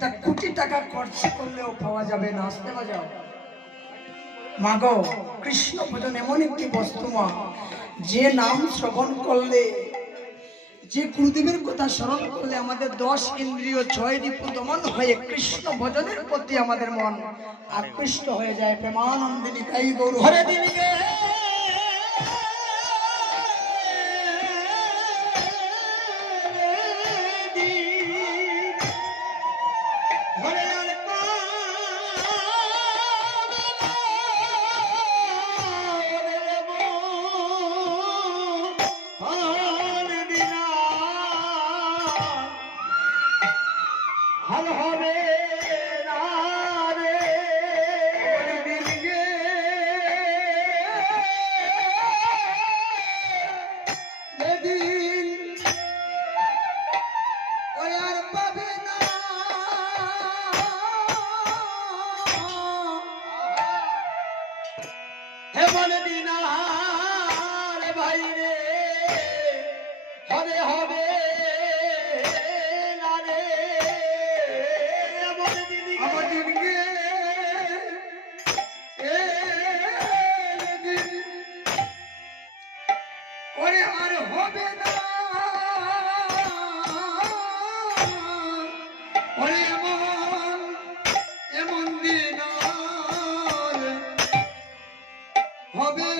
একটা কোটি টাকা খরচ করলেও পাওয়া যাবে না। আসতে বাজাও মাগো, কৃষ্ণ ভজন এমন একটি বস্তু মা, যে নাম শ্রবণ করলে, যে গুরুদেবের কথা স্মরণ করলে আমাদের দশ ইন্দ্রিয় ছয় রিপু দমন হয়ে কৃষ্ণ ভজনের প্রতি আমাদের মন আকৃষ্ট হয়ে যায়। প্রেমানন্দিনী তাই গৌর। হরে দিনকে ভালো হবে না রে যেদিন ওই আর পাবে না, হে বলে দিন রে ভাই রে ওরে আর হবে এমন এমন দিন হবে